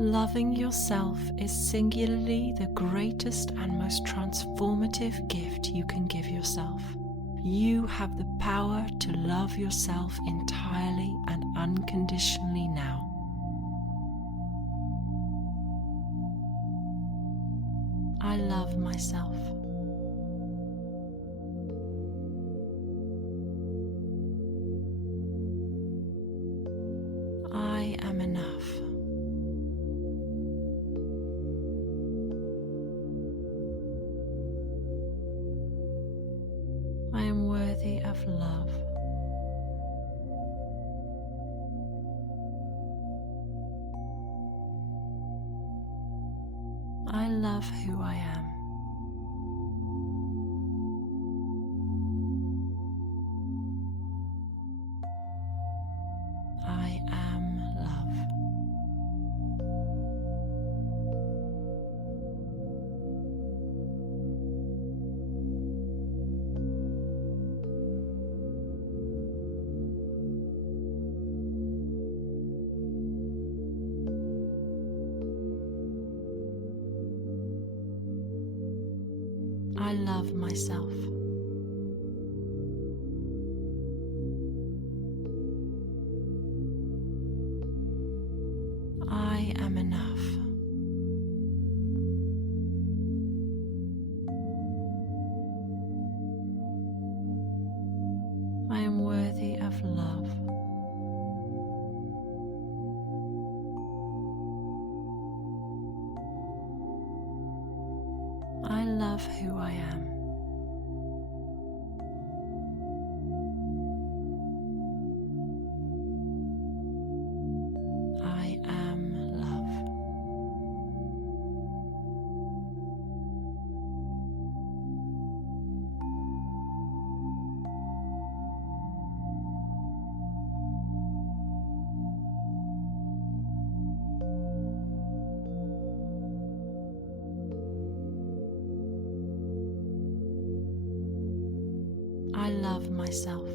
Loving yourself is singularly the greatest and most transformative gift you can give yourself. You have the power to love yourself entirely and unconditionally now. I love myself. I am enough. I am worthy of love. I love who I am. I am love. I love myself. I am enough. I am worthy of love. I love who I am. I am love. I love myself.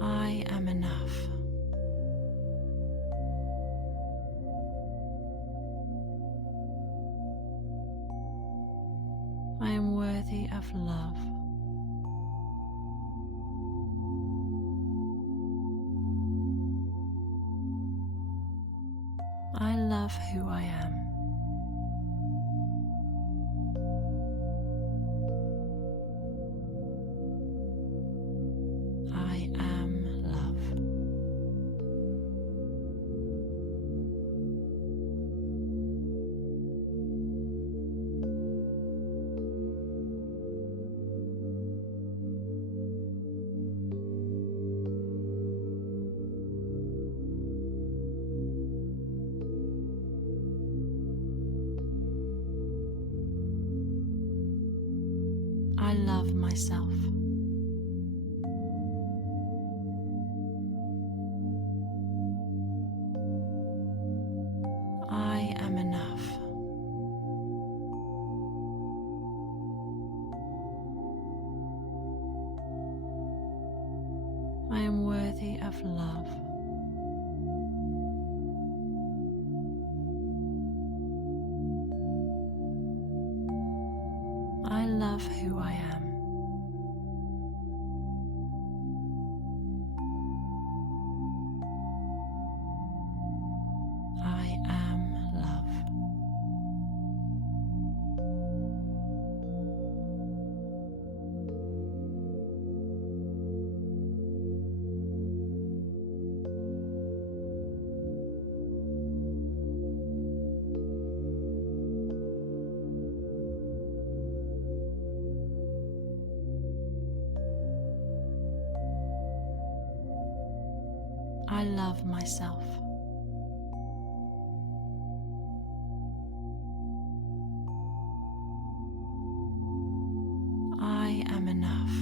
I am enough. I am worthy of love. I love who I am. I am love. I love myself. I am enough. I am worthy of love. I love who I am. I am love. I love myself. I am enough.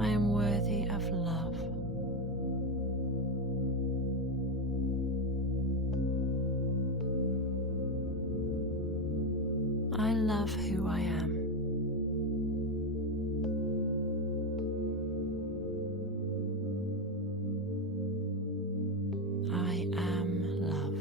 I am worthy of love. love who I am. I am love.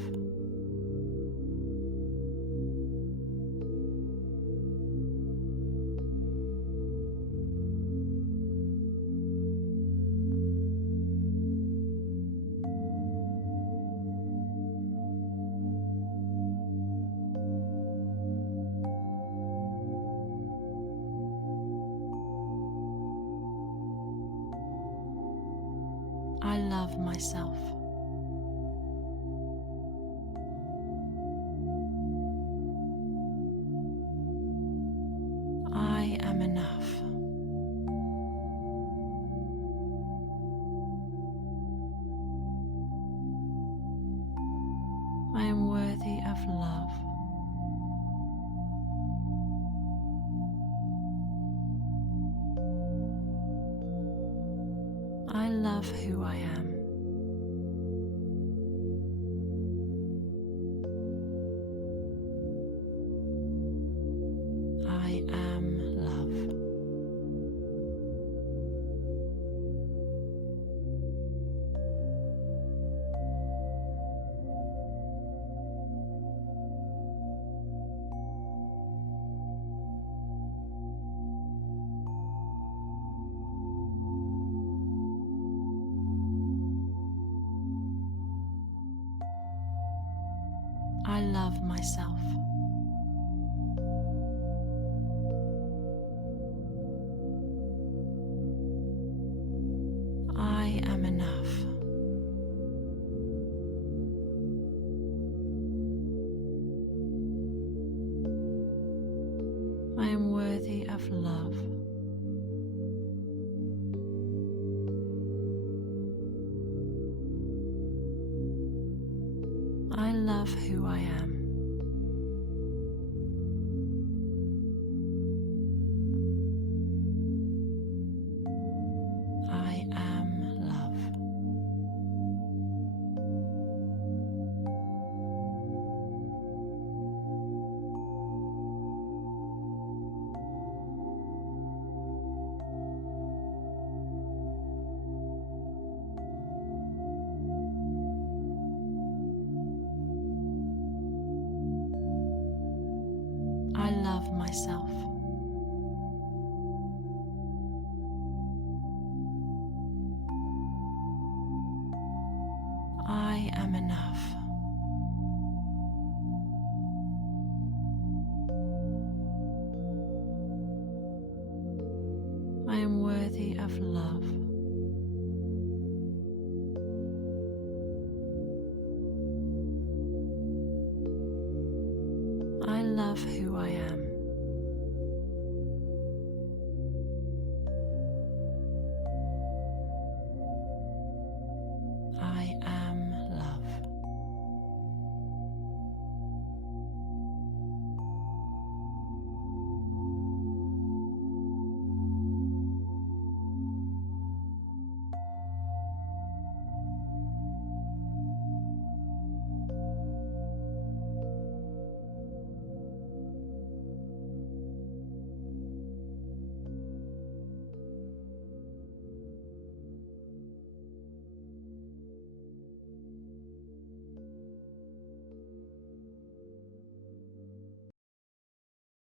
I love myself. I am enough. I am worthy of love. I love who I am. I am love. I love myself. I am enough. I am worthy of love. I love who I am. I am love. I love myself. I am enough. I am worthy of love. I love who I am.